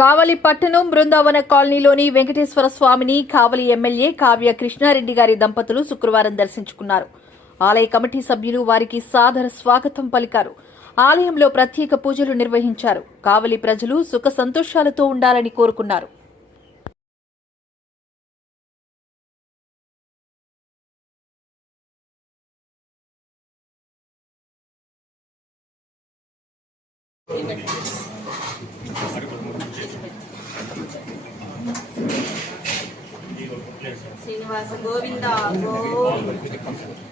కావలి పట్టణం బృందావన కాలనీలోని వెంకటేశ్వర స్వామిని కావలి ఎమ్మెల్యే కావ్య కృష్ణారెడ్డి గారి దంపతులు శుక్రవారం దర్శించుకున్నారు. ఆలయ కమిటీ సభ్యులు వారికి సాదర స్వాగతం పలికారు. ఆలయంలో ప్రత్యేక పూజలు నిర్వహించారు. కావలి ప్రజలు సుఖ సంతోషాలతో ఉండాలని కోరుకున్నారు. శ్రీనివాస గోవింద గోవింద.